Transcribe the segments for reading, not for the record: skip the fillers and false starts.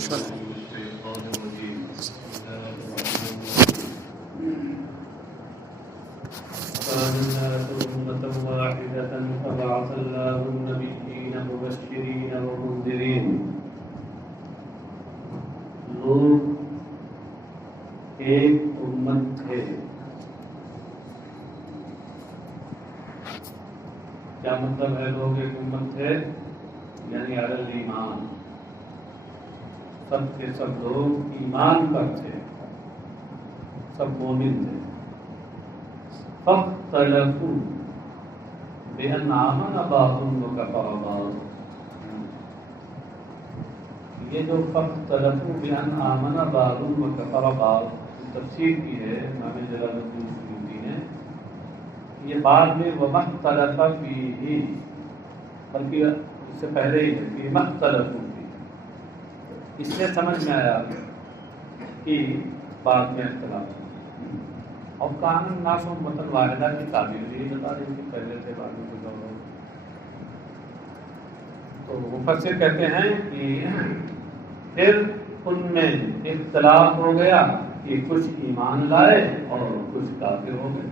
ماشاءاللہ. كان الناس أمة واحدة فبعث الله النبيين مبشرين ومنذرين. لوگ ایک امت تھے. کیا مطلب ہے لوگ ایک امت تھے؟ یعنی علی الایمان، سب کے سب لوگ ایمان پر تھے، سب مومن تھے. فاختلفوا بأن آمن بعضهم وكفر بعض. یہ جو فاختلفوا بأن آمن بعضهم وكفر بعض تفسیر کی ہے امام جلال الدین سیوطی نے. یہ بعد میں وما اختلف فیہ، بلکہ اس سے پہلے ہی ہے فیما اختلفوا فیہ. اس سے سمجھ میں آیا کہ بعد میں اختلاف. اور کان الناس امۃ واحدہ کی تعبیر بھی بتا رہی تھی، پہلے سے بعد میں گزر رہا. تو مفسر کہتے ہیں کہ پھر ان میں اختلاف ہو گیا کہ کچھ ایمان لائے اور کچھ کافر ہو گئے.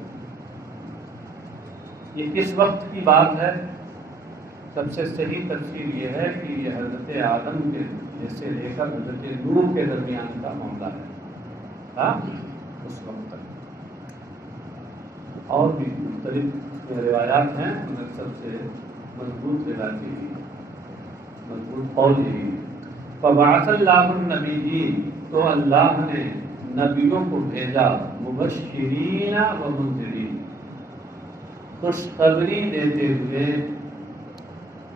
یہ کس وقت کی بات ہے؟ سب سے صحیح تفسیر یہ ہے کہ یہ حضرت آدم کے سے لے کر حضرت نوح کے درمیان کا معاملہ ہے. اس وقت تک اور بھی مختلف روایات ہیں، مگر سب سے مضبوط روایتی مضبوط قول یہی. فبعث اللہ النبیین، تو اللہ نے نبیوں کو بھیجا مبشرین و منذرین، خوشخبری دیتے ہوئے.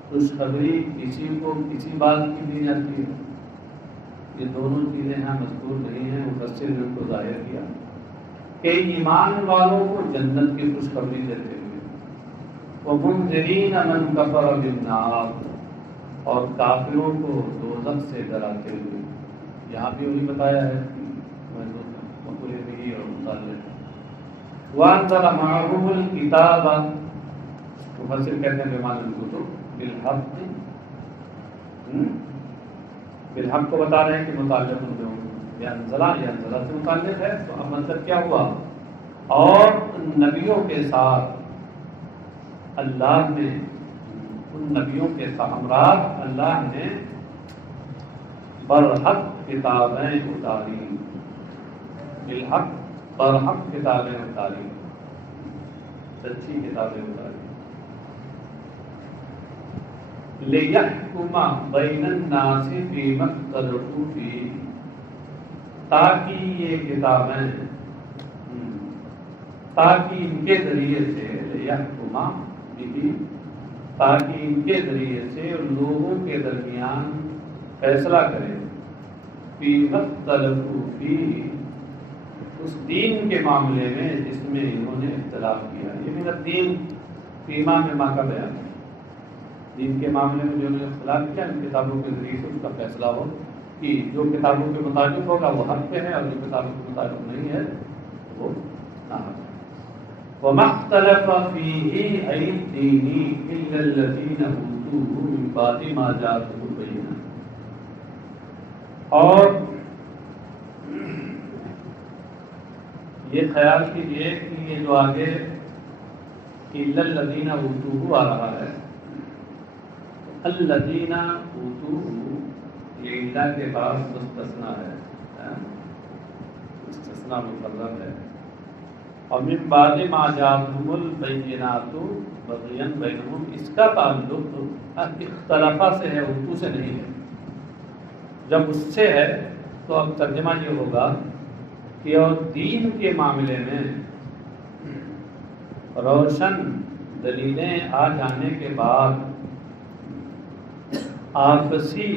خوشخبری کسی کو کسی بات کی دی جاتی ہے. یہ دونوں چیزیں یہاں مذکور نہیں ہیں، مفسر نے ان کو ظاہر کیا کہ ایمان والوں کو جنت کی خوشخبری دیتے ہوئے، ومنذرین من کفر بالنار، اور کافروں کو دوزخ سے ڈراتے ہوئے. یہاں بھی وہی بتایا ہے مقولے بھی اور مطالعے. وانزل معهم الکتاب، مفسر کہتے ہیں بمعنی الکتب بالحق. بالحق کو بتا رہے ہیں کہ متعلق ان لوگوں یہ انزلہ سے متعلق ہے. تو اب مطلب کیا ہوا؟ اور نبیوں کے ساتھ اللہ نے، ان نبیوں کے ہمراہ اللہ نے برحق کتابیں اتاری. بالحق برحق کتابیں اتاری، سچی کتابیں اتاری. لِيَحْكُمَ بَيْنَ النَّاسِ فِيمَا اخْتَلَفُوا فِيهِ، تاکہ یہ کتابیں، تاکہ ان کے ذریعے سے لِيَحْكُمَ بِهِ، تاکہ ان کے ذریعے سے لوگوں کے درمیان فیصلہ کرے. فِيمَا اخْتَلَفُوا فِيهِ، اس دین کے معاملے میں جس میں انہوں نے اختلاف کیا. یہ من الدین فیما میں ماں کا بیان ہے. دین کے معاملے میں جو انہوں نے اختلاف کیا ان کتابوں کے ذریعے سے اس کا فیصلہ ہو کہ جو کتابوں کے مطابق ہوگا وہ حق پہ ہے، اور جو کتابوں کے مطابق نہیں ہے وہ ناحق ہے. وَمَا اخْتَلَفَ فِيهِ أَيْ الدِّينِ إِلَّا الَّذِينَ أُوتُوهُ مِن بَعْدِ مَا جَاءَتْهُمُ الْبَيِّنَاتُ. اور یہ خیال کیجئے کہ یہ جو آگے إِلَّا الَّذِينَ أُوتُوهُ آ رہا ہے، الذین اوتوہ یہ اللہ کے بعد مستثنا ہے، مستثنا مفرد ہے. اور من بعد ما جاءتهم البینات بغیا بینہم، اس کا تعلق اختلافہ سے ہے، اوتو سے نہیں ہے. جب اس سے ہے تو اب ترجمہ یہ ہوگا کہ اور دین کے معاملے میں روشن دلیلیں آ جانے کے بعد آپسی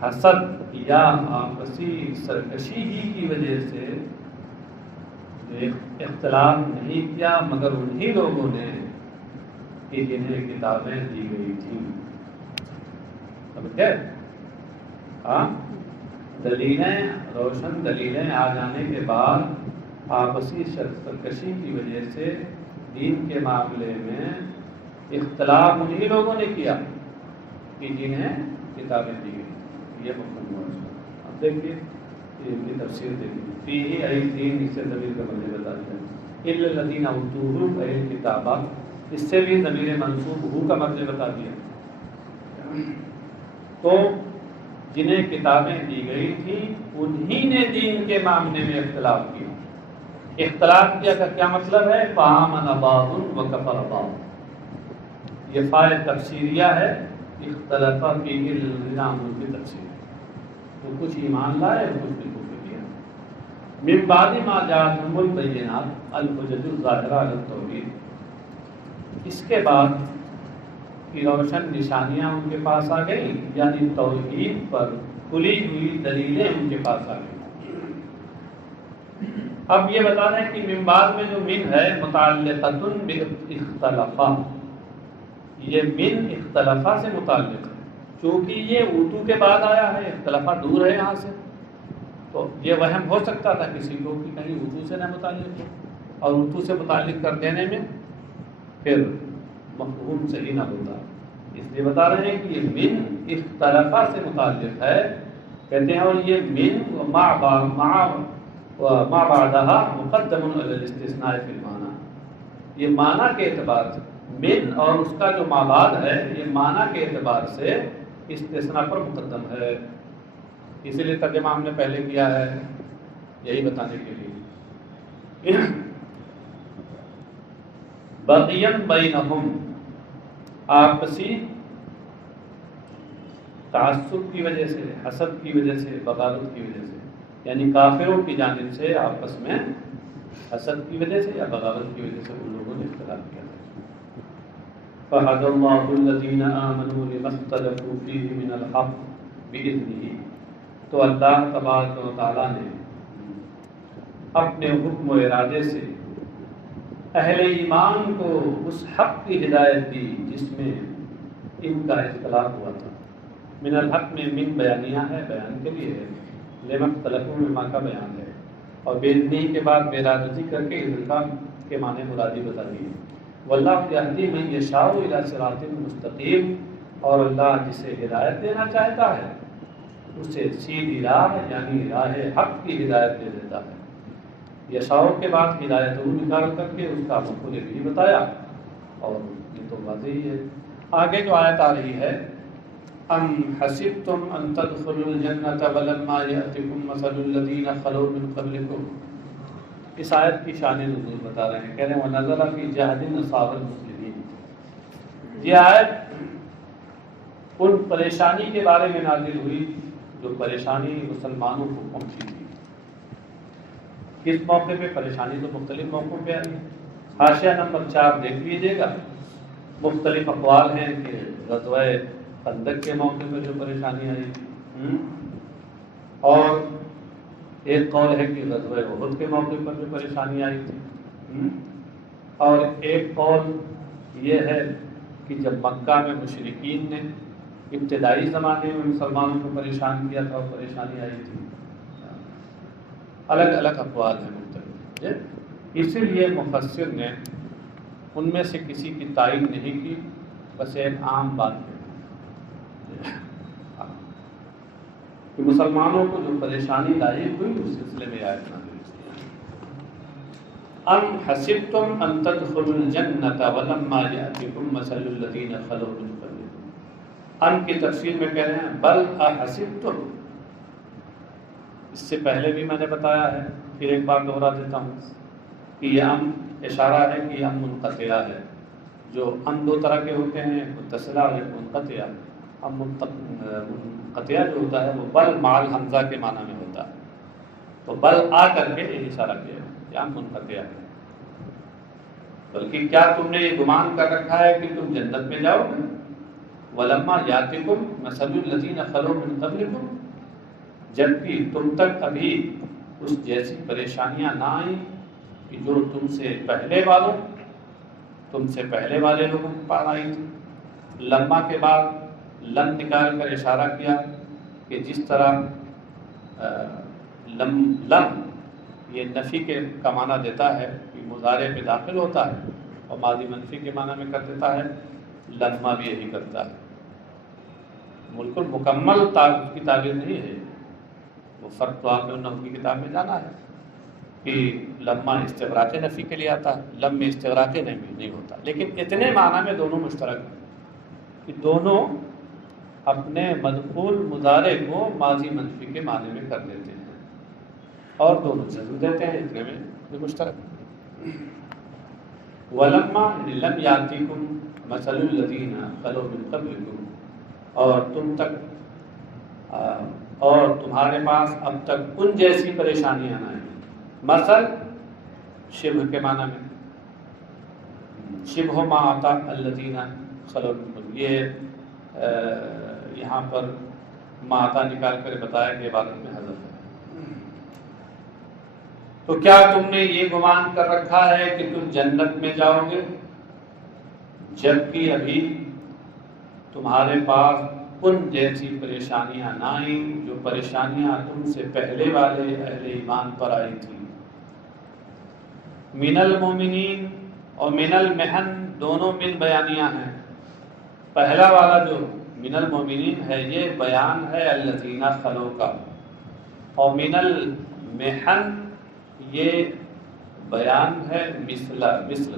حسد یا آپسی سرکشی ہی کی وجہ سے اختلاف نہیں کیا، مگر انہی لوگوں نے کہ جنہیں کتابیں دی گئی تھیں. سمجھ گئے؟ دلیلیں، روشن دلیلیں آ جانے کے بعد آپسی سرکشی کی وجہ سے دین کے معاملے میں اختلاف انہی لوگوں نے کیا کہ جنہیں کتابیں دی گئی. یہ حکم ہوا. اب دیکھیے ان کی تفسیر دیکھیے. فیہ ای دین، اس سے ضمیر کا معنی بتا دیا. الا الذین اوتوہ ای الکتاب، اس سے بھی ضمیر منصوب ہو کا معنی بتا دیا. تو جنہیں کتابیں دی گئی تھیں انہی نے دین کے معاملے میں اختلاف کیا. اختلاف کیا کا کیا مطلب ہے؟ فآمن بعض وکفر بعض. یہ فاعل تفسیریہ ہے، اختلاف فیہ النظام کی تفسیر. تو کچھ ایمان لائے اور کچھ بھی کفر کیا. من بعد ما جاءتهم البینات الحجج الظاہرہ علی التوحید، اس کے بعد کی روشن نشانیاں ان کے پاس آ گئی، یعنی توحید پر کھلی ہوئی دلیلیں ان کے پاس آ گئی. اب یہ بتا رہے ہیں کہ من بعد میں جو من ہے متعلقۃ باختلافہ، یہ من اختلافہ سے متعلق ہے. چونکہ یہ اوتو کے بعد آیا ہے، اختلافہ دور ہے یہاں سے، تو یہ وہم ہو سکتا تھا کسی کو کہ کہیں اوتو سے نہ متعلق ہو، اور اوتو سے متعلق کر دینے میں پھر مفہوم صحیح نہ ہوتا. اس لیے بتا رہے ہیں کہ یہ من اختلافہ سے متعلق ہے. کہتے ہیں اور یہ من ما بعدها مقدم علی الاستثناء فی المعنی، یہ معنی کے اعتبار سے من اور اس کا جو ما بعد ہے یہ معنی کے اعتبار سے استثناء پر مقدم ہے. اسی لیے ترجمہ ہم نے پہلے کیا ہے یہی بتانے کے لیے. بغیم بینہم، آپسی تعصب کی وجہ سے، حسد کی وجہ سے، بغاوت کی وجہ سے، یعنی کافروں کی جانب سے آپس میں حسد کی وجہ سے یا بغاوت کی وجہ سے ان لوگوں نے اختلاف کیا. فَهَدَى اللَّهُ الَّذِينَ آمَنُوا لِمَا اخْتَلَفُوا فِيهِ مِنَ الْحَقِّ بِإِذْنِهِ، تو اللہ تبارک و تعالیٰ نے اپنے حکم و ارادے سے اہل ایمان کو اس حق کی ہدایت دی جس میں ان کا اختلاف ہوا تھا. من الحق میں من بیانیہ ہے، بیان کے لیے ہے. لما اختلفوا میں ماں کا بیان ہے، اور بےدنی کے بعد بےرادتی کر کے اضافہ کے معنی مرادی بتا دی. واللہ یہدی من یشاء الی صراط مستقیم، اور اللہ جسے ہدایت دینا چاہتا ہے اسے سیدھی راہ یعنی راہ حق کی ہدایت دے دیتا ہے. یشاء کے بعد ہدایت وہ نکال کر کے اس کا مفعول بھی بتایا، اور یہ تو واضح ہی ہے. آگے جو آیت آ رہی ہے ام حسبتم ان تدخلوا الجنة ولما يأتكم مثل الذين خلوا من قبلكم، اس آیت کی شان نزول بتا رہے ہیں. کہہ رہے ہیں وَنَزَلَ فِي جَهْدِ نَصَارَى الْمُسْلِمِينَ، یہ آیت ان پریشانی کے بارے میں نازل ہوئی جو پریشانی مسلمانوں کو پہنچی تھی. کس موقع پہ پریشانی؟ تو مختلف موقعوں پہ آئی. حاشیہ نمبر 4 دیکھ لیجیے گا. مختلف اقوال ہیں کہ غزوہ خندق کے موقع پہ جو پریشانی آئی تھی، اور ایک قول ہے کہ غزوہ احد کے موقع پر جو پریشانی آئی تھی، اور ایک قول یہ ہے کہ جب مکہ میں مشرکین نے ابتدائی زمانے میں مسلمانوں کو پریشان کیا تھا اور پریشانی آئی تھی. الگ الگ اقوال ہیں مختلف. اسی لیے مفسر نے ان میں سے کسی کی تائید نہیں کی، بس ایک عام بات ہے کہ مسلمانوں کو جو پریشانی لاحق ہوئی اس سلسلے میں آیت نازل ہوئی. ام حسبتم ان تدخلوا الجنة ولما يأتكم مثل الذين خلوا من قبلكم، ان کی تفسیر میں کہہ رہے ہیں بل احسبتم. اس سے پہلے بھی میں نے بتایا ہے، پھر ایک بار دوہرا دیتا ہوں کہ یہ ام اشارہ ہے کہ ام منقطعہ ہے. جو ام دو طرح کے ہوتے ہیں، متصلہ اور منقطعہ. ام منقطعہ جو ہوتا ہے وہ بل مال حمزہ کے معنی میں ہوتا ہے، تو بل آ کر کے یہ اشارہ کیا ہے کہ ام منقطعہ ہے. بلکہ کیا تم نے یہ گمان کر رکھا ہے کہ تم جنت میں جاؤ گے؟ ولما یاتکم مثل الذین خلوا من قبلکم، جبکہ تم تک ابھی اس جیسی پریشانیاں نہ آئیں کہ جو تم سے پہلے والے لوگوں کے پاس آئی تھی. لما کے بعد لم نکال کر اشارہ کیا کہ جس طرح لم یہ نفی کے کا معنی دیتا ہے کہ مضارع پہ داخل ہوتا ہے، اور ماضی منفی کے معنی میں کر دیتا ہے. لما بھی یہی کرتا ہے، بالکل مکمل اس کی تعبیر نہیں ہے، وہ فرق تو آپ نے نحو کی کتاب میں جانا ہے کہ لما استغراق نفی کے لیے آتا ہے، لم میں استغراق نفی نہیں ہوتا، لیکن اتنے معنی میں دونوں مشترک ہیں کہ دونوں اپنے مدخول مضارع کو ماضی منفی کے معنی میں کر دیتے ہیں اور دونوں جزم دیتے ہیں، اتنے میں یہ مشترک ہے۔ ولما لم یاتیکم مثل الذین خلو من قبلکم، اور تم تک اور تمہارے پاس اب تک ان جیسی پریشانیاں نہ آئیں۔ مثل شبہ کے معنی میں، شبہ ما آتا الذین خلو من قبل، یہ یہاں پر ما آتا نکال کر بتایا کہ عبارت میں حذف ہے۔ تو کیا تم نے یہ گمان کر رکھا ہے کہ تم جنت میں جاؤ گے جبکہ ابھی تمہارے پاس ان جیسی پریشانیاں نہ آئیں جو پریشانیاں تم سے پہلے والے اہل ایمان پر آئی تھی۔ من المومنین اور من المحن دونوں من بیانیاں ہیں۔ پہلا والا جو من المومنین ہے یہ بیان ہے الذین خلو کا، اور من المحن یہ بیان ہے مثل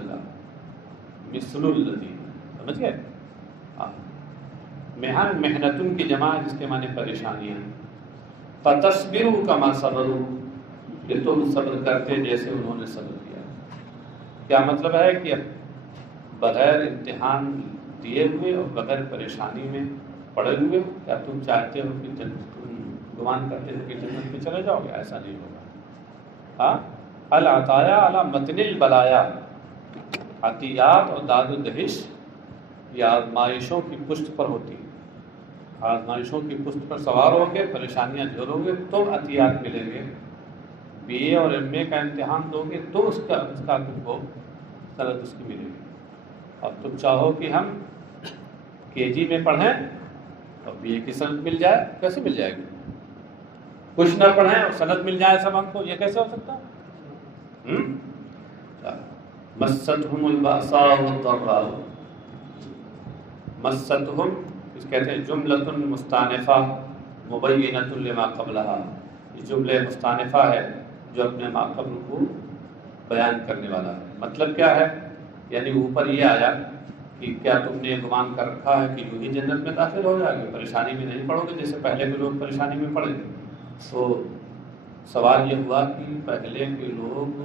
کا، مثل الذین، سمجھ گئے؟ محن محنتن کی جمع جس کے معنی پریشانیاں، فتصبروا کما صبروا، کہ تم صبر کرتے جیسے انہوں نے صبر کیا۔ کیا مطلب ہے کہ بغیر امتحان دیے ہوئے اور بغیر پریشانی میں پڑے ہوئے کیا تم چاہتے ہو کہ تم گمان کرتے ہو کہ جنت میں چلے جاؤ گے؟ ایسا نہیں ہوگا۔ ہاں، العطایا علی متن البلایا، عطیات اور داد و دہش یہ آزمائشوں کی پشت پر ہوتی ہے۔ آزمائشوں کی پشت پر سوار ہو کے پریشانیاں جھیلو گے تو عطیات ملیں گے۔ بی اے اور ایم اے کا امتحان دو گے تو اس کا تم کو سند اس کی ملے گی۔ اب تم چاہو کہ ہم کے جی میں پڑھیں اور بی اے کی سند مل جائے، کیسے مل جائے گی؟ کچھ نہ پڑھیں اور سند مل جائے سب ہم کو، یہ کیسے ہو سکتا؟ مستہم البأساء والضراء، مستہم اس کہتے ہیں جملۃ مستانفہ مبینۃ لما قبلہا، یہ جملہ مستانفہ ہے جو اپنے ما قبل کو بیان کرنے والا ہے۔ مطلب کیا ہے؟ یعنی اوپر یہ آیا کہ کیا تم نے گمان کر رکھا ہے کہ یوں ہی جنت میں داخل ہو جائے گے، پریشانی میں نہیں پڑو گے جیسے پہلے کے لوگ پریشانی میں پڑے؟ تو سوال یہ ہوا کہ پہلے کے لوگ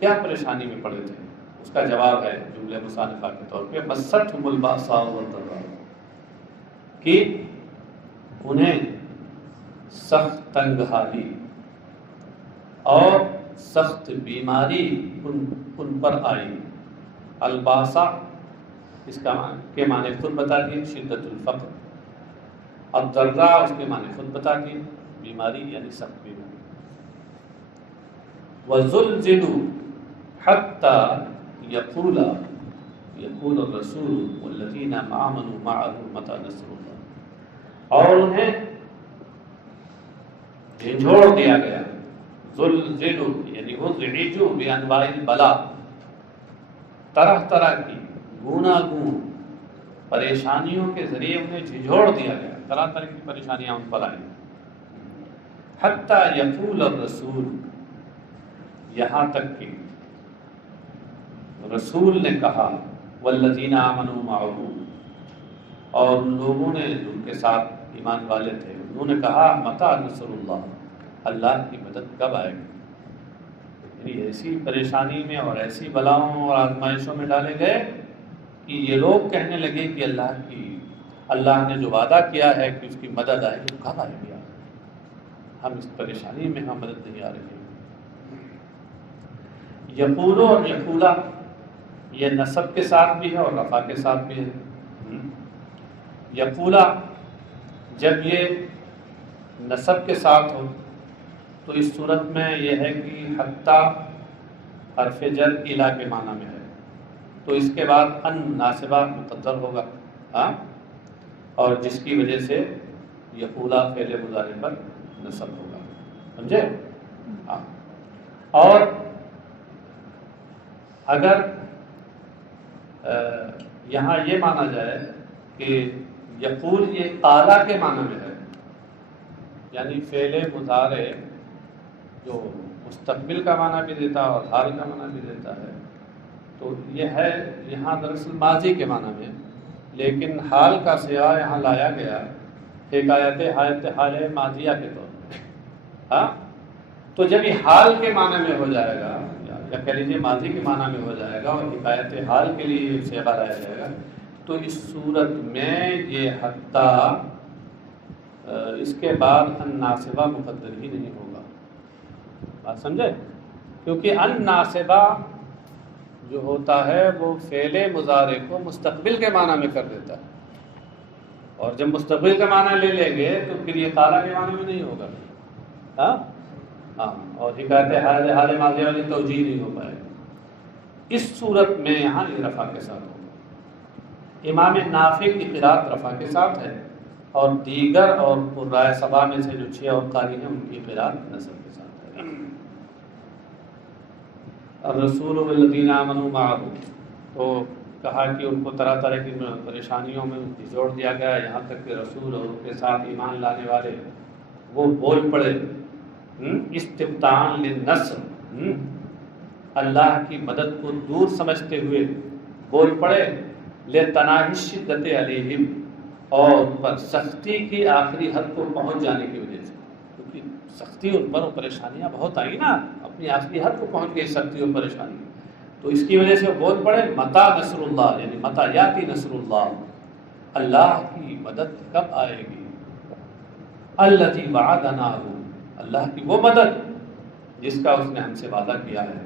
کیا پریشانی میں پڑے تھے؟ اس کا جواب ہے جملہ مصانفہ کے طور پہ مستہم البأساء والضراء، کہ انہیں سخت تنگ حالی اور سخت بیماری ان پر آئی۔ الباسا اس کا کے معنی خود بتا دیے، شدت الفقر۔ الضراء اس کے معنی خود بتا دیے، بیماری یعنی سخت بیماری۔ وَزُلْزِلُوا حَتَّى يَقُولَ الرَّسُولُ وَالَّذِينَ آمَنُوا مَعَهُ مَتَىٰ نَصْرُ اللَّهِ، اور انہیں جھنجھوڑ دیا گیا۔ زلزلوا یعنی وزعجوا بانواع البلاء، طرح طرح کی گوناگون پریشانیوں کے ذریعے انہیں جھنجھوڑ دیا گیا، طرح طرح کی پریشانیاں ان پر آئیں۔ حتی یقول الرسول، یہاں تک کہ رسول نے کہا، والذین آمنوا معه، اور ان لوگوں نے جن کے ساتھ ایمان والے تھے انہوں نے کہا متى نصر اللہ، اللہ کی مدد کب آئے گی؟ یعنی ایسی پریشانی میں اور ایسی بلاؤں اور آزمائشوں میں ڈالے گئے کہ یہ لوگ کہنے لگے کہ اللہ نے جو وعدہ کیا ہے کہ اس کی مدد آئے گی، کب آئے گی؟ ہم اس پریشانی میں ہم مدد نہیں آ رہی ہے۔ یقولو اور یقولا یہ نصب کے ساتھ بھی ہے اور رفع کے ساتھ بھی ہے۔ یقولا جب یہ نصب کے ساتھ ہو تو اس صورت میں یہ ہے کہ حتیٰ حرف جر الا کے معنی میں ہے، تو اس کے بعد ان ناصبہ مقدر ہوگا، ہاں، اور جس کی وجہ سے یقولا فعل مضارع پر نصب ہوگا، سمجھے؟ ہاں، اور اگر یہاں یہ مانا جائے کہ یقول یہ قالا کے معنی میں ہے، یعنی فعل مضارع جو مستقبل کا معنی بھی دیتا ہے اور حال کا معنی بھی دیتا ہے، تو یہ ہے یہاں دراصل ماضی کے معنی میں، لیکن حال کا سیاق یہاں لایا گیا حکایت حال ماضیہ کے طور پر۔ ہاں، تو جب یہ حال کے معنی میں ہو جائے گا یا کہہ لیجیے ماضی کے معنی میں ہو جائے گا اور حکایت حال کے لیے سیاق لایا جائے گا، تو اس صورت میں یہ حتیٰ اس کے بعد ان ناصبہ مقدر ہی نہیں ہوگا۔ بات سمجھے؟ کیونکہ ان ناصبہ جو ہوتا ہے وہ فعل مضارع کو مستقبل کے معنی میں کر دیتا ہے، اور جب مستقبل کا معنی لے لیں گے تو پھر یہ قالا کے معنی میں نہیں ہوگا۔ ہاں ہاں، اور حکایت حال ماضی والی توجیہ نہیں ہو پائے گی۔ اس صورت میں یہاں یہ رفع کے ساتھ ہوگا۔ امام نافع کی قرات رفع کے ساتھ ہے، اور دیگر اور قراء سبع میں سے جو 6 اور قاری ہیں ان کی قرات نصب کے ساتھ ہے۔ الرسول والذین آمنوا معه، تو کہا کہ ان کو طرح طرح کی پریشانیوں میں جوڑ دیا گیا، یہاں تک کہ رسول اور ان کے ساتھ ایمان لانے والے وہ بول پڑے استبطان للنصر، اللہ کی مدد کو دور سمجھتے ہوئے بول پڑے، لتناہی الشدۃ علیہم، اور ان پر سختی کی آخری حد کو پہنچ جانے کی وجہ سے، کیونکہ سختی ان پر پریشانیاں بہت آئی نا، اپنی آخری حد کو پہنچ گئی سختی اور پریشانی، تو اس کی وجہ سے بول پڑے متی نصر اللہ، یعنی متی یاتی نصر اللہ، اللہ کی مدد کب آئے گی، الذی وعدنا، اللہ کی وہ مدد جس کا اس نے ہم سے وعدہ کیا ہے۔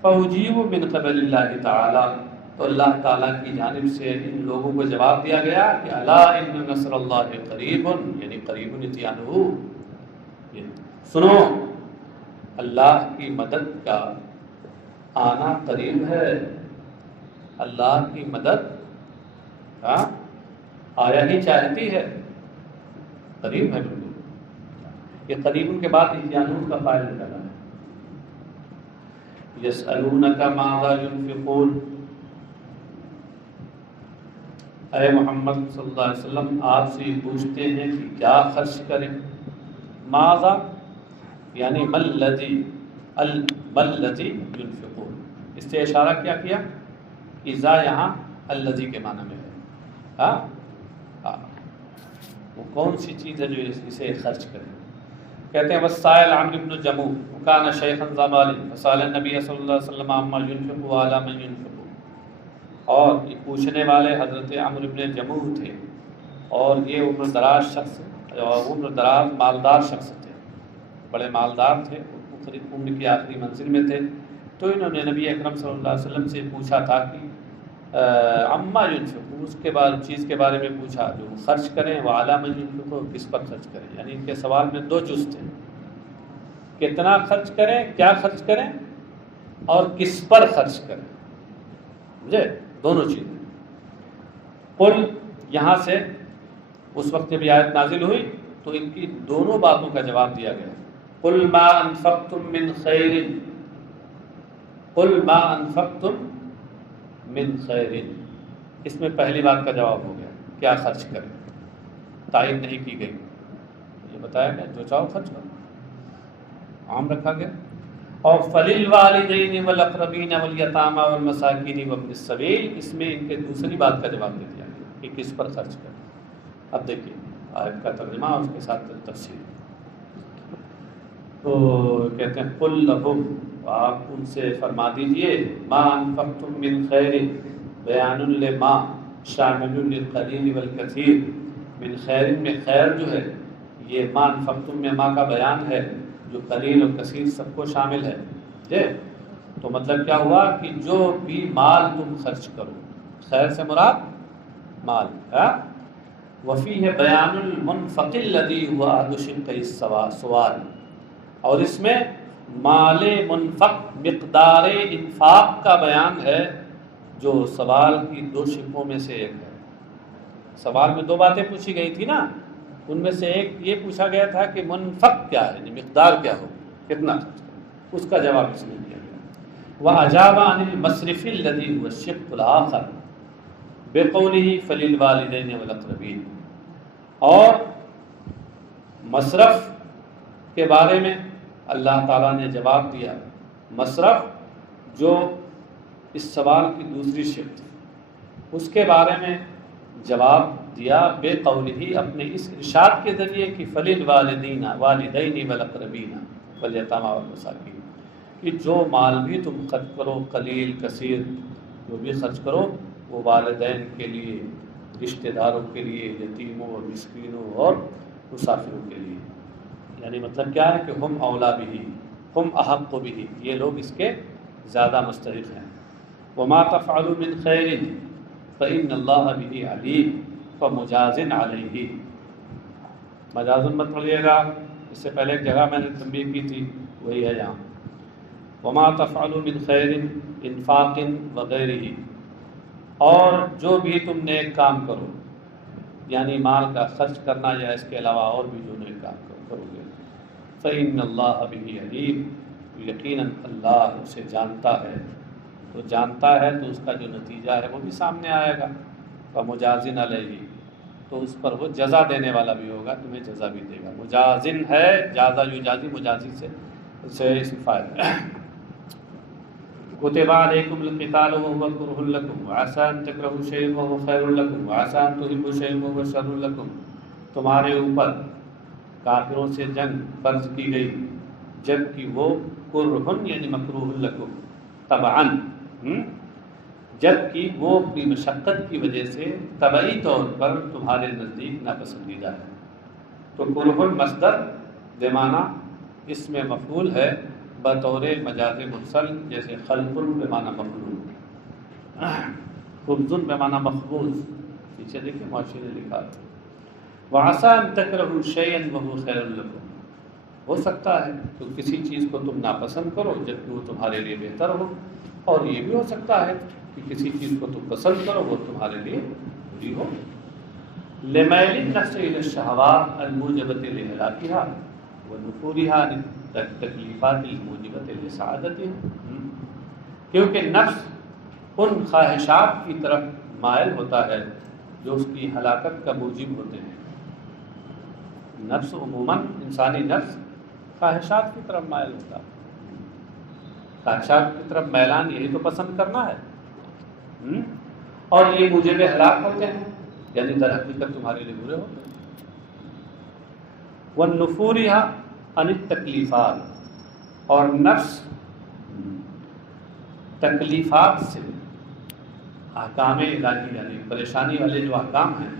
فَأُجِيبُ مِنْ قَبَلِ اللَّهِ تَعَالَى، تو اللہ تعالیٰ کی جانب سے ان لوگوں کو جواب دیا گیا کہ الا ان نصر اللہ قریب، یعنی قریب اتیانہ، سنو اللہ کی مدد کا آنا قریب ہے، اللہ کی مدد آیا ہی چاہتی ہے، قریب ہے بالکل۔ یہ قریب کے بعد اتیانہ کا فاعل نکلا ہے۔ یسألونک ماذا ينفقون، اے محمد صلی اللہ علیہ وسلم آپ سے پوچھتے ہیں کہ کیا خرچ کریں، ماذا یعنی ملذی ينفقون، اس سے اشارہ کیا اذا یہاں الذی کے معنی میں ہے۔ ہاں، وہ کون سی چیز ہے جو اسے خرچ کریں؟ کہتے ہیں والسائل عمرو بن جموح وكان شيخا ذا مال فسأل النبي صلی اللہ علیہ وسلم عما ينفق وعلى من ينفق، اور یہ پوچھنے والے حضرت عمرو بن جموح تھے، اور یہ عمر دراز مالدار شخص تھے، بڑے مالدار تھے، مختلف عمر کی آخری منزل میں تھے، تو انہوں نے نبی اکرم صلی اللہ علیہ وسلم سے پوچھا تھا کہ عما ينفق، اس کے بعد چیز کے بارے میں پوچھا جو خرچ کریں، وعلی من ينفق، کس پر خرچ کریں، یعنی ان کے سوال میں 2 جز تھے، کتنا خرچ کریں، کیا خرچ کریں، اور کس پر خرچ کریں، مجھے دونوں چیزیں۔ قل، یہاں سے اس وقت جب آیت نازل ہوئی تو ان کی دونوں باتوں کا جواب دیا گیا۔ قل ما انفقتم من خیر، قل ما انفقتم من خیر، اس میں پہلی بات کا جواب ہو گیا، کیا خرچ کریں، تعین نہیں کی گئی، یہ بتایا گیا جو چاہو خرچ کرو، عام رکھا گیا۔ اور فَلِلْوَالِدَيْنِ وَالْأَقْرَبِينَ وَالْيَتَامَى وَالْمَسَاكِينِ وَابْنِ السَّبِيلِ، اس میں ان کے دوسری بات کا جواب دے دیا گیا کہ کس پر خرچ کریں۔ اب دیکھیے آیت کا ترجمہ اور اس کے ساتھ تفصیل۔ تو کہتے ہیں قُل لَهُمْ، آپ ان سے فرما دیجئے، مَا أَنفَقْتُم مِّن خَيْرٍ بیان لما شامل للقلیل والکثیر، من خیر میں خیر جو ہے یہ ما انفقتم میں ما کا بیان ہے جو قلیل اور کثیر سب کو شامل ہے، جی تو مطلب کیا ہوا کہ جو بھی مال تم خرچ کرو، خیر سے مراد مال ہے، وفیہ بیان المنفق الذی هو احد شقی السوال، اور اس میں مال منفق مقدار انفاق کا بیان ہے جو سوال کی 2 شقوں میں سے ایک ہے۔ سوال میں 2 باتیں پوچھی گئی تھی نا، ان میں سے ایک یہ پوچھا گیا تھا کہ منفق کیا ہے، مقدار کیا ہو، کتنا خرچ کریں، اس کا جواب اس نے دیا گیا۔ وَأَجَابَ عَنِ الْمَصْرِفِ الَّذِي هُوَ الشِّقُّ الْآخَرُ، بقوله فللوالدین والاقربین، اور مصرف کے بارے میں اللہ تعالیٰ نے جواب دیا، مصرف جو اس سوال کی دوسری شق تھی اس کے بارے میں جواب دیا بقوله، اپنے اس ارشاد کے ذریعے کہ فللوالدین والدین والاقربین والیتامی والمساکین، کہ جو مال بھی تم خرچ کرو، قلیل کثیر جو بھی خرچ کرو، وہ والدین کے لیے، رشتہ داروں کے لیے، یتیموں اور مسکینوں اور مسافروں کے لیے۔ یعنی مطلب کیا ہے کہ ہم اولا بھی، ہم احق بھی، یہ لوگ اس کے زیادہ مستحق ہیں۔ وما تفعلوا من خیر فإن اللہ به علیم فمجاز علیہ، مجاز مت پڑھیے گا، اس سے پہلے ایک جگہ میں نے تنبیہ کی تھی، وہی ہے یہاں، وما تفعلوا من خیر انفاق وغیرہ، اور جو بھی تم نیک کام کرو، یعنی مال کا خرچ کرنا یا اس کے علاوہ اور بھی جو نیک کام کرو گے، فإن اللہ به علیم، یقیناً اللہ اسے جانتا ہے، تو جانتا ہے تو اس کا جو نتیجہ ہے وہ بھی سامنے آئے گا، فمجازن علیہ، تو اس پر وہ جزا دینے والا بھی ہوگا، تمہیں جزا بھی دے گا۔ مجازن ہے، جازا یجازی، مجازی سے اسم فاعل ہے۔ کتب علیکم القتال وهو کرہ لکم وعسى ان تکرہوا شیئا وهو خیر لکم وعسى ان تحبوا شیئا وهو شر لکم، تمہارے اوپر کافروں سے جنگ فرض کی گئی جبکہ وہ کرہن یعنی مکروہ لکم طبعا، جبکہ وہ اپنی مشقت کی وجہ سے طبعی طور پر تمہارے نزدیک ناپسندیدہ ہے۔ تو کرہن مصدر بمعنی اس میں مفعول ہے بطور مجاز مرسل، جیسے خلق بمعنی مخلوق، خبز بمعنی مخبوز، پیچھے دیکھیں معاشی نے لکھا ہے وعسى ان تکرہوا شیئا وهو خیر لکم، ہو سکتا ہے تو کسی چیز کو تم ناپسند کرو جبکہ وہ تمہارے لیے بہتر ہو، اور یہ بھی ہو سکتا ہے کہ کسی چیز کو تم پسند کرو وہ تمہارے لیے بری ہو۔ لمیل النفس الى الشہوات الموجبۃ لہلاکها ونفورها عن التکلیفات الموجبۃ لسعادتها، کیونکہ نفس ان خواہشات کی طرف مائل ہوتا ہے جو اس کی ہلاکت کا موجب ہوتے ہیں۔ نفس عموماً انسانی نفس خواہشات کی طرف مائل ہوتا ہے، خواہشات کی طرف میلان یہی تو پسند کرنا ہے، اور یہ موجب ہلاک ہوتے ہیں، یعنی در حقیقت تمہارے لیے برے ہوتے ہیں۔ وَالنُّفُورِهَا عَنِ التَّکلیفات، اور نفس تکلیفات سے، احکام الہی یعنی پریشانی والے جو احکام ہیں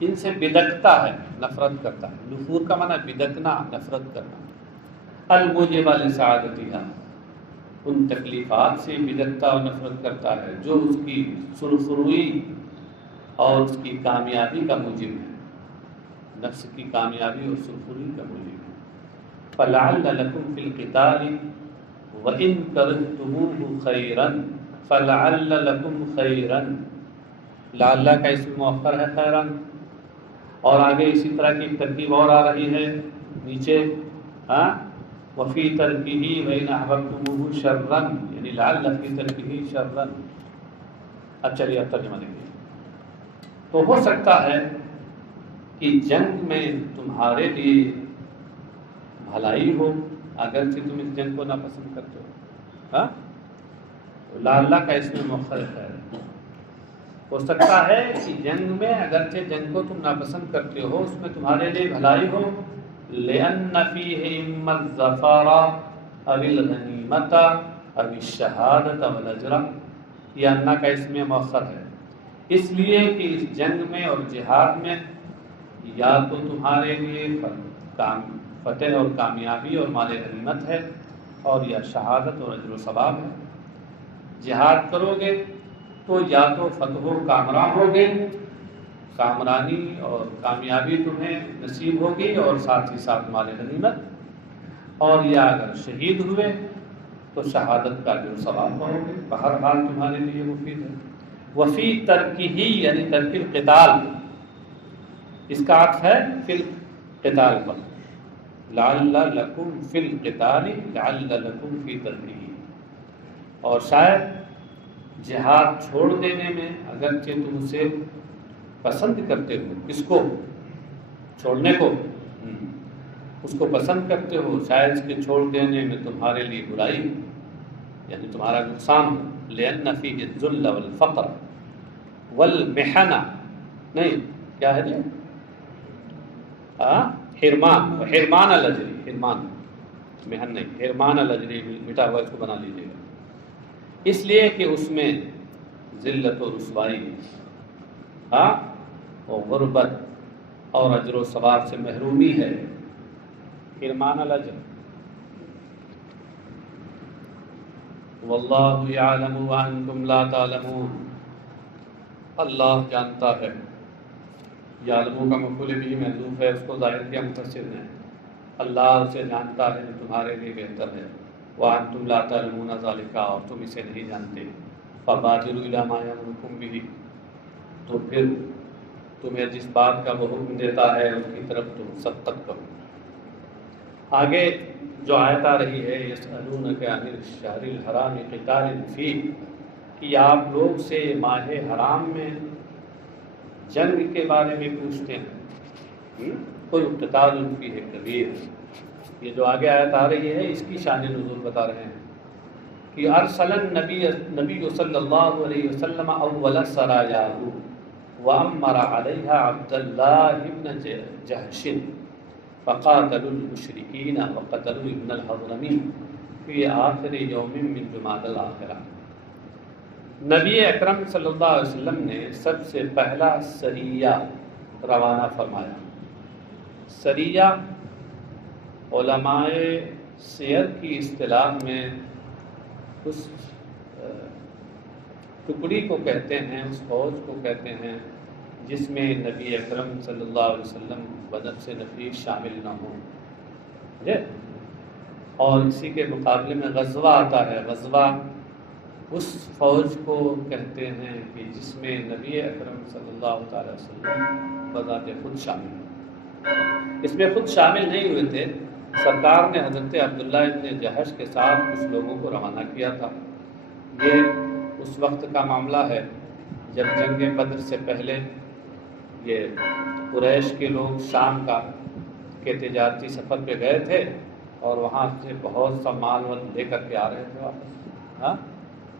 ان سے بدکتا ہے، نفرت کرتا ہے۔ نفور کا معنی بدکنا، نفرت کرنا۔ الموجبہ لسعادتها، ان تکلیفات سے بدکتا اور نفرت کرتا ہے جو اس کی سرخروئی اور اس کی کامیابی کا موجب ہے، نفس کی کامیابی اور سرخروئی کا موجب ہے۔ فَلَعَلَّ لَكُمْ فِي الْقِتَالِ وَإِن كَرِهْتُمُوهُ خَيْرًا فَلَعَلَّ لَكُمْ خَيْرًا، لعلہ کا اسم مؤخر ہے خیرًا، اور آگے اسی طرح کی ترکیب اور آ رہی ہے نیچے، وفی ترکہ وإن أحببتموه شرًا، یعنی لعل فی ترکہ شرًا۔ اب چلیے اب ترجمہ دیکھیے، تو ہو سکتا ہے کہ جنگ میں تمہارے لیے بھلائی ہو اگرچہ تم اس جنگ کو ناپسند کرتے ہو، لعل کا اسم مؤخر ہے، ہو سکتا ہے کہ جنگ میں اگرچہ جنگ کو تم ناپسند کرتے ہو اس میں تمہارے لیے بھلائی ہو، لأن فیہ اما الظفر او الغنیمت او الشہادۃ والاجر، یہ انا کا اسم مؤخر ہے، اس لیے کہ اس جنگ میں اور جہاد میں یا تو تمہارے لیے فتح اور کامیابی اور مال غنیمت ہے، اور یا شہادت اور اجر و ثواب ہے۔ جہاد کرو گے تو یا تو فتح و کامراں ہوگے، کامرانی اور کامیابی تمہیں نصیب ہوگی اور ساتھ ہی ساتھ مال غنیمت، اور یا اگر شہید ہوئے تو شہادت کا جو ثواب پاؤ گے، بہرحال تمہارے لیے مفید ہے۔ وفی ترکہ یعنی ترک القتال، اس کا عطف ہے فی القتال پر، لعل لکم فی القتال لعل لکم فی ترکہ، اور شاید جہاد چھوڑ دینے میں اگرچہ تم اسے پسند کرتے ہو، کس کو؟ چھوڑنے کو اس کو پسند کرتے ہو، شاید اس کے چھوڑ دینے میں تمہارے لیے برائی یعنی تمہارا نقصان ہو۔ لأن فيه الذل والفقر والمحنہ، نہیں کیا ہے جی حرمان، حرمان الاجری، حرمان محن نہیں، حرمان الاجری مٹا ہوا اس کو بنا لیجیے گا، اس لیے کہ اس میں ذلت و رسوائی اور غربت اور اجر و ثواب سے محرومی ہے۔ حرمان الاجر۔ واللہ یعلم وانتم لا تعلمون، اللہ جانتا ہے، یعلموں کا مفعول بھی محذوف ہے، اس کو ظاہر کیا مفسر نے، اللہ اسے جانتا ہے جو تمہارے لیے بہتر ہے، وانتم لا تعلمون ذالک، اور تم اسے نہیں جانتے، فبادروا الی ما یامرکم بہ، تو پھر تمہیں جس بات کا وہ حکم دیتا ہے اس کی طرف تم سبقت کرو۔ آگے جو آیت آ رہی ہے یسألونک عن الشہر الحرام قتال فیہ، کہ آپ لوگ سے ماہ حرام میں جنگ کے بارے میں پوچھتے ہیں، کوئی قتال فیہ کبیر، یہ جو آگے آیت آ رہی ہے اس کی شان نزول بتا رہے ہیں کہ ارسل النبی صلی اللہ علیہ وسلم اول سرایاہ وامر علیہا عبد اللہ بن جہش فقاتلوا المشرکین وقتلوا ابن الحضرمی فی آخر یوم من جمادی الآخرہ۔ نبی اکرم صلی اللہ علیہ وسلم نے سب سے پہلا سریہ روانہ فرمایا۔ سریہ علماء سیر کی اصطلاح میں اس ٹکڑی کو کہتے ہیں، اس فوج کو کہتے ہیں جس میں نبی اکرم صلی اللہ علیہ وسلم بنفس نفیس شامل نہ ہوں، اور اسی کے مقابلے میں غزوہ آتا ہے۔ غزوہ اس فوج کو کہتے ہیں کہ جس میں نبی اکرم صلی اللہ تعالی وسلم بذات خود شامل ہیں۔ اس میں خود شامل نہیں ہوئے تھے، سرکار نے حضرت عبداللہ ابن جہش کے ساتھ کچھ لوگوں کو روانہ کیا تھا۔ یہ اس وقت کا معاملہ ہے جب جنگ بدر سے پہلے یہ قریش کے لوگ شام کے تجارتی سفر پہ گئے تھے اور وہاں سے بہت سا مال لے کر کے آ رہے تھے واپس،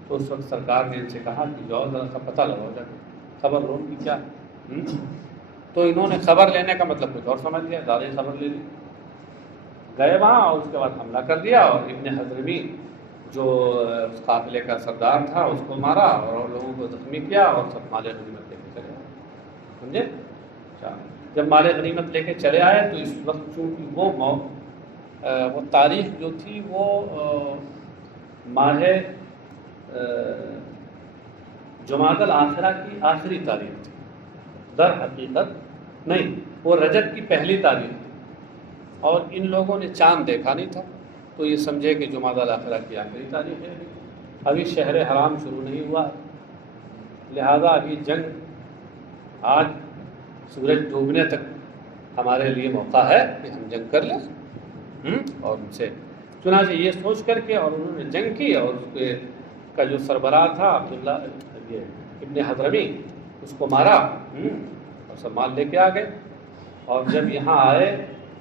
تو اس وقت سرکار نے ان سے کہا کہ جاؤ ذرا سا پتہ لگاؤ جا کے خبر لو کی کیا۔ تو انہوں نے خبر لینے کا مطلب کچھ اور سمجھ لیا، زیادہ خبر لے لی، گئے وہاں اور اس کے بعد حملہ کر دیا اور ابن حضرمی جو اس قافلے کا سردار تھا اس کو مارا اور لوگوں کو زخمی کیا اور سب مال غنیمت لے کے چلے آئے، سمجھے؟ جب مال غنیمت لے کے چلے آئے تو اس وقت چونکہ وہ تاریخ جو تھی وہ ماہ جمادی الآخرہ کی آخری تاریخ تھی، در حقیقت نہیں، وہ رجب کی پہلی تاریخ تھی، اور ان لوگوں نے چاند دیکھا نہیں تھا تو یہ سمجھے کہ جمادی الآخرہ کی آخری تاریخ ہے، ابھی شہر حرام شروع نہیں ہوا، لہذا ابھی جنگ آج سورج ڈوبنے تک ہمارے لیے موقع ہے کہ ہم جنگ کر لیں، اور ان سے چنانچہ یہ سوچ کر کے اور انہوں نے جنگ کی، اور اس کے کا جو سربراہ تھا عبداللہ ابن حضرمی اس کو مارا اور سب مال لے کے آ گئے، اور جب یہاں آئے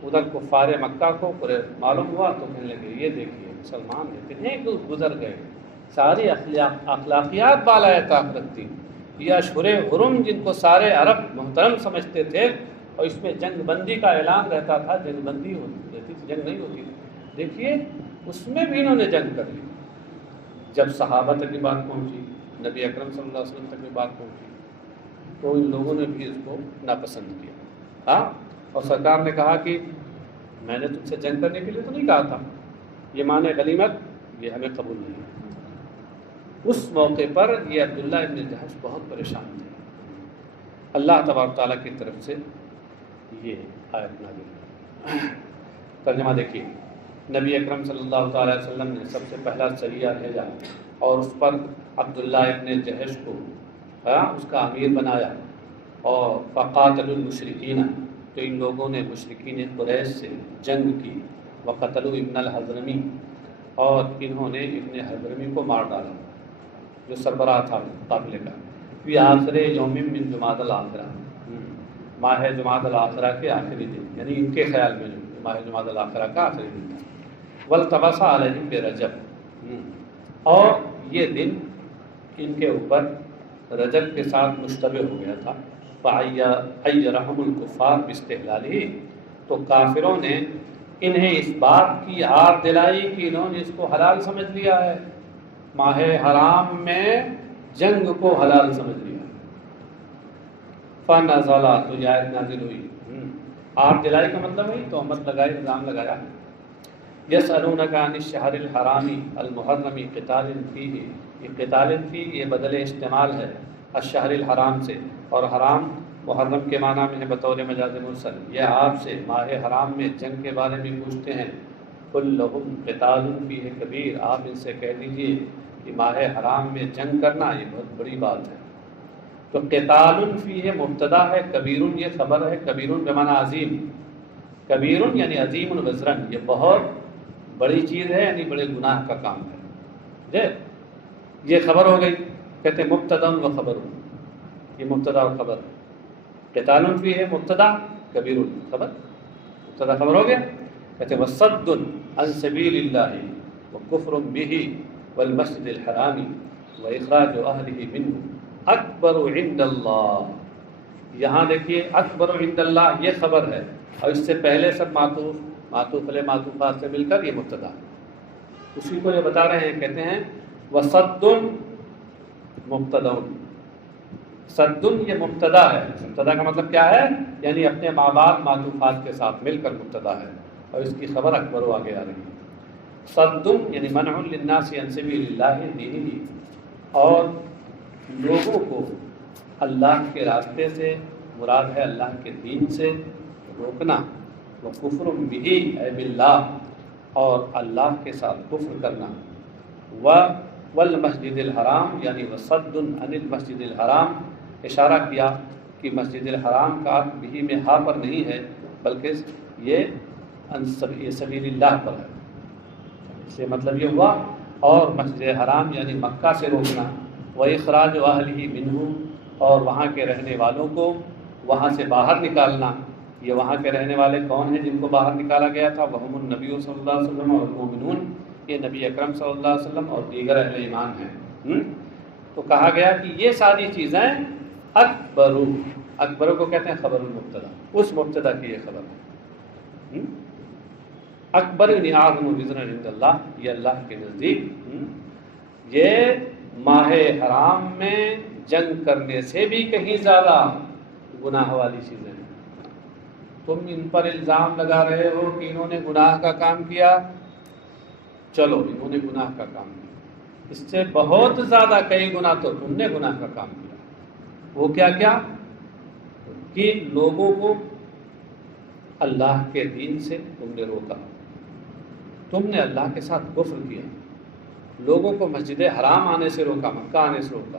ادھر کفار مکہ کو معلوم ہوا تو کہنے لگے یہ دیکھیے مسلمان کتنے گزر گئے، ساری اخلاقیات بالائے طاق رکھتی، یہ اشہر حرم جن کو سارے عرب محترم سمجھتے تھے اور اس میں جنگ بندی کا اعلان رہتا تھا، جنگ بندی ہوتی رہتی تھی، جنگ نہیں ہوتی تھی، دیکھیے اس میں بھی انہوں نے جنگ کر لی۔ جب صحابہ تک کی بات پہنچی، نبی اکرم صلی اللہ علیہ وسلم تک کی بات پہنچی تو ان لوگوں نے بھی اس کو ناپسند کیا، اور سرکار نے کہا کہ میں نے تم سے جنگ کرنے کے لیے تو نہیں کہا تھا، یہ مال غنیمت یہ ہمیں قبول نہیں ہے۔ اس موقع پر یہ عبداللہ ابن جہش بہت پریشان تھے، اللہ تبارک تعالیٰ کی طرف سے یہ آیت نازل ہوئی۔ ترجمہ دیکھیے، نبی اکرم صلی اللہ تعالیٰ علیہ وسلم نے سب سے پہلا سریہ بھیجا اور اس پر عبداللہ ابن جہش کو اس کا امیر بنایا، اور فقاتلوا المشرکین، تو ان لوگوں نے مشرکین قریش سے جنگ کی، وقتلوا ابن الحضرمی، اور انہوں نے ابن حضرمی کو مار ڈالا، جو سربراہ تھا قافلے کا، فی آخر یوم من جمادی الآخرہ، ماہ جمادی الآخرہ کے آخری دن، یعنی ان کے خیال میں جو ماہ جمادی الآخرہ کا آخری دن تھا، والتبس علیہم برجب، اور یہ دن ان کے اوپر رجب کے ساتھ مشتبہ ہو گیا تھا، فعیرہم الکفار باستحلالہ، تو کافروں نے انہیں اس بات کی آر دلائی کہ انہوں نے اس کو حلال سمجھ لیا ہے، ماہ حرام میں جنگ کو حلال سمجھ لیا، فنزل، تو یہ آیت نازل ہوئی، آر دلائی کا مطلب ہے تہمت لگائی، الزام لگایا، یسألونک عن الشہر الحرام المحرم قتال فیہ، یہ قتال فیہ یہ بدل استعمال ہے الشہر الحرام سے، اور حرام محرم کے معنی میں ہے بطور مجاز مرسل، یہ آپ سے ماہ حرام میں جنگ کے بارے میں پوچھتے ہیں، قل لہم قتال فیہ کبیر، آپ ان سے کہہ دیجئے کہ ماہ حرام میں جنگ کرنا یہ بہت بڑی بات ہے۔ تو قتال فیہ مبتدا ہے، کبیر یہ خبر ہے، کبیر بمعنی عظیم، کبیر یعنی عظیم وزرن، یہ بہت بڑی چیز ہے، یعنی بڑے گناہ کا کام ہے، یہ خبر ہو گئی، کہتے مبتدا و خبر، یہ مبتدا و خبر، قتال فیہ مبتدا، کبیر خبر، مبتدا خبر ہو گیا، کہتے وصد عن سبیل اللہ وکفر بہ والمسجد الحرام واخراج اہلہ منہ اکبر عند اللہ، یہاں دیکھیے اکبر عند اللہ یہ خبر ہے، اور اس سے پہلے سب معطوف علیہ معطوفات سے مل کر یہ مبتدا، اسی کو یہ بتا رہے ہیں، کہتے ہیں وصد مبتدا، صد یہ مبتدا ہے، مبتدا کا مطلب کیا ہے، یعنی اپنے ماں باپ معطوفات کے ساتھ مل کر مبتدا ہے، اور اس کی خبر اکبر و آگے آ رہی ہے، صد یعنی منع للناس عن سبیل اللہ دینہ، اور لوگوں کو اللہ کے راستے سے مراد ہے اللہ کے دین سے روکنا، وکفر بہ اے باللہ، اور اللہ کے ساتھ کفر کرنا، والمسجد الحرام یعنی وصد عن المسجد الحرام، اشارہ کیا کہ مسجد الحرام کا بھی میں ہاں پر نہیں ہے بلکہ یہ سبیل اللہ پر ہے، اس سے مطلب یہ ہوا، اور مسجد حرام یعنی مکہ سے روکنا، وَإِخْرَاجُ أَهْلِهِ مِنْهُ، اور وہاں کے رہنے والوں کو وہاں سے باہر نکالنا، یہ وہاں کے رہنے والے کون ہیں جن کو باہر نکالا گیا تھا، وَهُمُ النَّبِيُّ صلی اللہ علیہ وسلم اور المؤمنون، یہ نبی اکرم صلی اللہ علیہ وسلم اور دیگر اہل ایمان ہیں، تو کہا گیا کہ یہ ساری چیزیں اکبرو کو کہتے ہیں خبر المبتدا، اس مبتدا کی یہ خبر ہے، اکبر یعنی اعظم وزرا عند اللہ، یہ اللہ کے نزدیک یہ ماہ حرام میں جنگ کرنے سے بھی کہیں زیادہ گناہ والی چیزیں ہیں، تم ان پر الزام لگا رہے ہو کہ انہوں نے گناہ کا کام کیا، چلو انہوں نے گناہ کا کام کیا، اس سے بہت زیادہ کئی گناہ تو تم نے گناہ کا کام کیا، وہ کیا کیا کہ لوگوں کو اللہ کے دین سے تم نے روکا، تم نے اللہ کے ساتھ کفر کیا، لوگوں کو مسجد حرام آنے سے روکا، مکہ آنے سے روکا،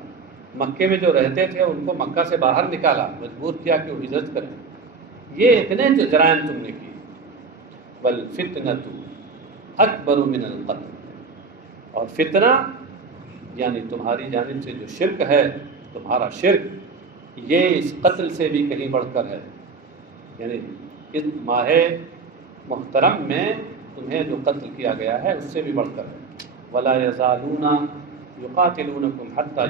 مکے میں جو رہتے تھے ان کو مکہ سے باہر نکالا، مجبور کیا کہ وہ ہجرت کریں، یہ اتنے جو جرائم تم نے کیے، والفتنۃ اکبر من القتل، اور فتنہ یعنی تمہاری جانب سے جو شرک ہے، تمہارا شرک یہ اس قتل سے بھی کہیں بڑھ کر ہے، یعنی اس ماہ محترم میں تمہیں جو قتل کیا گیا ہے اس سے بھی بڑھ کر ہے، ولا یزالون یقاتلونکم حتی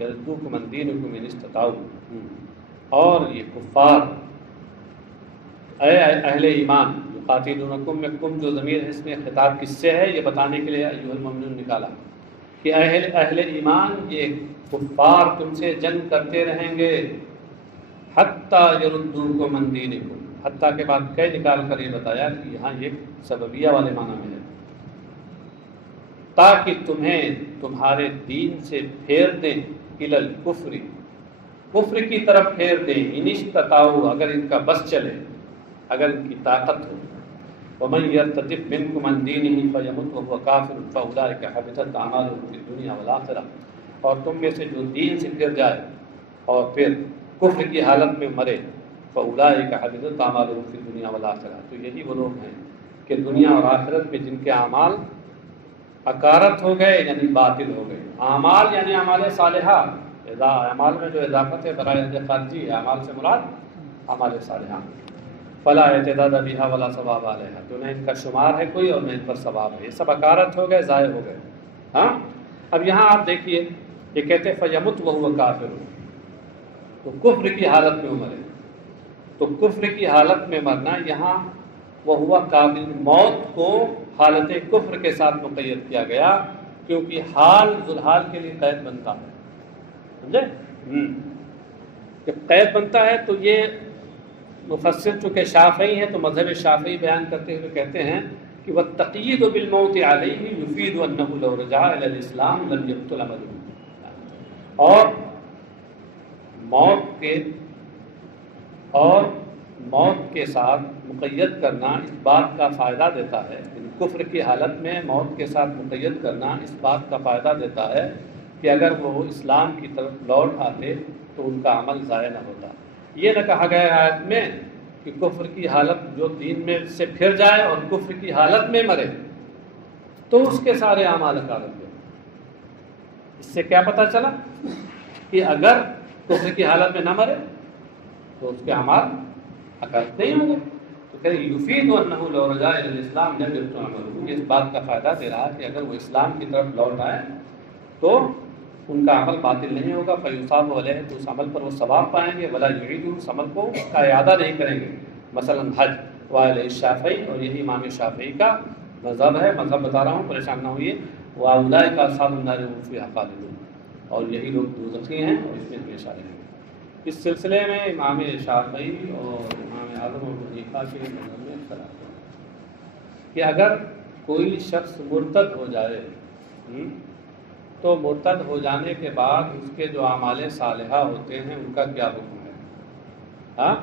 یردوکم عن دینکم ان استطاعوا، اور یہ کفار اے اہل ایمان، یقاتلونکم میں کم جو ضمیر ہے اس میں خطاب کس سے ہے یہ بتانے کے لیے ایھا المؤمنون نکالا کہ اہل ایمان یہ کفار تم سے جنگ کرتے رہیں گے، حتی یردوکم عن دینکم، حتیٰ کے بعد کئی نکال کر یہ بتایا کہ یہاں یہ سببیہ والے معنی میں ہے، تاکہ تمہیں تمہارے دین سے پھیر دیں، الی الکفر، کفر کی طرف پھیر دیں، ان استطاعوا، اگر ان کا بس چلے، اگر ان کی طاقت ہو، ومن یرتد منکم عن دینہ فیمت وہو کافر فاولئک حبطت اعمالهم فی الدنیا والآخرہ، اور تم میں سے جو دین سے پھر جائے اور پھر کفر کی حالت میں مرے، فاولئک حبطت اعمالهم فی الدنیا والآخرہ، تو یہی وہ لوگ ہیں کہ دنیا اور آخرت میں جن کے اعمال اکارت ہو گئے یعنی باطل ہو گئے. اعمال یعنی اعمال صالحہ، اعمال میں جو اضافت ہے برائے خارجی ہے، اعمال سے مراد اعمال صالحہ. فلا اعتداد بها ولا ثواب علیہا، تو نہ ان کا شمار ہے کوئی اور نہ ان پر ثواب ہے. یہ سب اکارت ہو گئے، ضائع ہو گئے. ہاں اب یہاں آپ دیکھیے یہ کہتے فیمت وہو کافر، تو کفر کی حالت میں مرے. تو کفر کی حالت میں مرنا یہاں وہ ہوا کافر، موت کو حالت کفر کے ساتھ مقید کیا گیا، کیونکہ حال ذوالحال کے لیے قید بنتا ہے. سمجھے؟ جب قید بنتا ہے تو یہ مفسر چونکہ شافعی ہیں تو مذہب شافعی بیان کرتے ہوئے کہتے ہیں کہ وَالتَّقْیِیدُ بِالْمَوْتِ عَلَیْهِ یُفِیدُ أَنَّهُ لَوْ رَجَعَ إِلَى الْإِسْلَامِ لَمْ يَبْطُلْ عَمَلُهُ، اور موت کے ساتھ مقید کرنا اس بات کا فائدہ دیتا ہے، کفر کی حالت میں موت کے ساتھ مقید کرنا اس بات کا فائدہ دیتا ہے کہ اگر وہ اسلام کی طرف لوٹ آتے تو ان کا عمل ضائع نہ ہوتا. یہ نہ کہا گیا آیت میں کہ کفر کی حالت جو دین میں سے پھر جائے اور کفر کی حالت میں مرے تو اس کے سارے اعمال اکارت ہوئے. اس سے کیا پتہ چلا کہ اگر کفر کی حالت میں نہ مرے تو اس کے اعمال اکارت نہیں ہوں گے. تو کہ یفید انہ لو رجع الی الاسلام لم یبطل عملہ، اس بات کا فائدہ دے رہا کہ اگر وہ اسلام کی طرف لوٹ آئے تو ان کا عمل باطل نہیں ہوگا. فیصاب علیہ، تو اس عمل پر وہ ثواب پائیں گے. ولا یعیدہ، اس عمل کو اس کا اعادہ نہیں کریں گے. مثلا حج، وعلی الشافعی، اور یہی امام شافعی کا مذہب ہے. مذہب بتا رہا ہوں، پریشان نہ ہوئیے. واولئک اصحاب النار هم فیہا خالدون، اور یہی لوگ دوزخی ہیں اور اس میں ہمیشہ رہیں گے. اس سلسلے میں امام شافعی اور امام اعظم ابو حنیفہ کے مذہب میں اختلاف ہے کہ اگر کوئی شخص مرتد ہو جائے تو مرتد ہو جانے کے بعد اس کے جو اعمال صالحہ ہوتے ہیں ان کا کیا حکم ہے. ہاں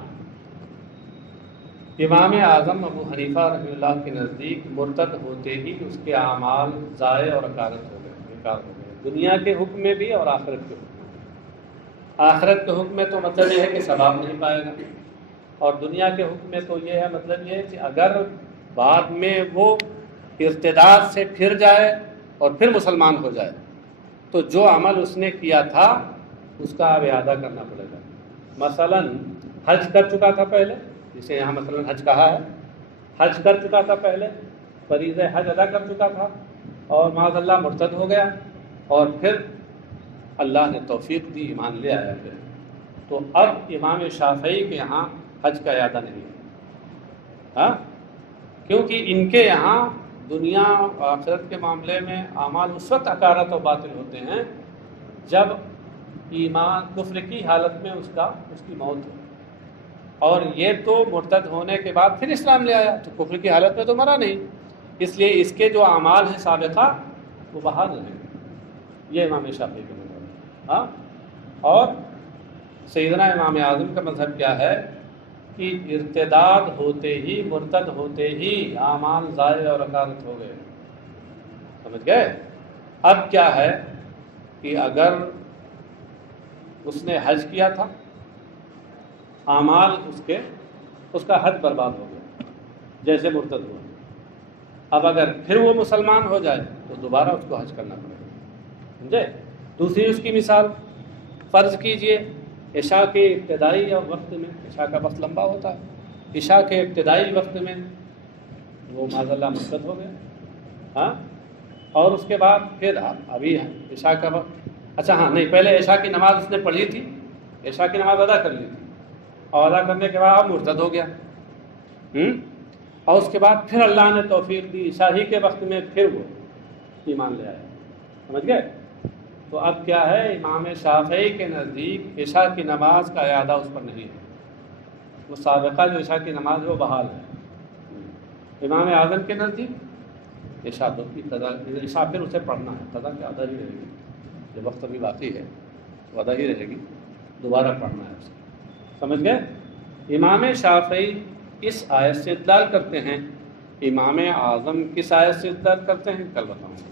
امام اعظم ابو حنیفہ رحمہ اللہ کے نزدیک مرتد ہوتے ہی اس کے اعمال ضائع اور اکارت ہو گئے، بیکار ہو گئے، دنیا کے حکم میں بھی اور آخرت کے حکم میں. آخرت کے حکم میں تو مطلب یہ ہے کہ ثواب نہیں پائے گا، اور دنیا کے حکم میں تو یہ ہے مطلب یہ ہے کہ اگر بعد میں وہ ارتداد سے پھر جائے اور پھر مسلمان ہو جائے تو جو عمل اس نے کیا تھا اس کا اب اعادہ کرنا پڑے گا. مثلا حج کر چکا تھا پہلے، جسے یہاں مثلا حج کہا ہے، حج کر چکا تھا پہلے، فریضہ حج ادا کر چکا تھا، اور معاذ اللہ مرتد ہو گیا اور پھر اللہ نے توفیق دی، ایمان لے آیا پھر، تو اب امام شافعی کے یہاں حج کا اعادہ نہیں ہے. ہاں کیونکہ ان کے یہاں دنیا و آخرت کے معاملے میں اعمال اس وقت اکارت و باطل ہوتے ہیں جب ایمان کفر کی حالت میں اس کی موت ہو، اور یہ تو مرتد ہونے کے بعد پھر اسلام لے آیا تو کفر کی حالت میں تو مرا نہیں، اس لیے اس کے جو اعمال ہیں سابقہ وہ بحال رہیں گے. یہ امام شافعی کا مذہب ہے. ہاں اور سیدنا امام اعظم کا مذہب کیا ہے کہ ارتداد ہوتے ہی، مرتد ہوتے ہی اعمال ضائع اور اکارت ہو گئے. سمجھ گئے؟ اب کیا ہے کہ اگر اس نے حج کیا تھا، اعمال اس کا حج برباد ہو گیا جیسے مرتد ہوا، اب اگر پھر وہ مسلمان ہو جائے تو دوبارہ اس کو حج کرنا پڑے گا. سمجھے؟ دوسری اس کی مثال فرض کیجئے عشاء کے ابتدائی وقت میں، عشاء کا وقت لمبا ہوتا ہے، عشاء کے ابتدائی وقت میں وہ معاذ اللہ مرتد ہو گئے. ہاں اور اس کے بعد پھر ابھی عشاء کا وقت، اچھا ہاں نہیں، پہلے عشاء کی نماز اس نے پڑھی تھی، عشاء کی نماز ادا کر لی تھی، اور ادا کرنے کے بعد اب مرتد ہو گیا، اور اس کے بعد پھر اللہ نے توفیق دی، عشاء ہی کے وقت میں پھر وہ ایمان لے آیا. سمجھ گئے؟ تو اب کیا ہے، امام شافعی کے نزدیک عشاء کی نماز کا اعادہ اس پر نہیں ہے، وہ سابقہ جو عشاء کی نماز ہے وہ بحال ہے. امام اعظم کے نزدیک عشاء کی قضا، عشاء پھر اسے پڑھنا ہے، قضا کی ادا ہی رہے گی، جو وقت ابھی باقی ہے وہ ادا ہی رہے گی، دوبارہ پڑھنا ہے اسے. سمجھ گئے؟ امام شافعی اس آیت سے استدلال کرتے ہیں. امام اعظم کس آیت سے استدلال کرتے ہیں کل بتاؤں گا.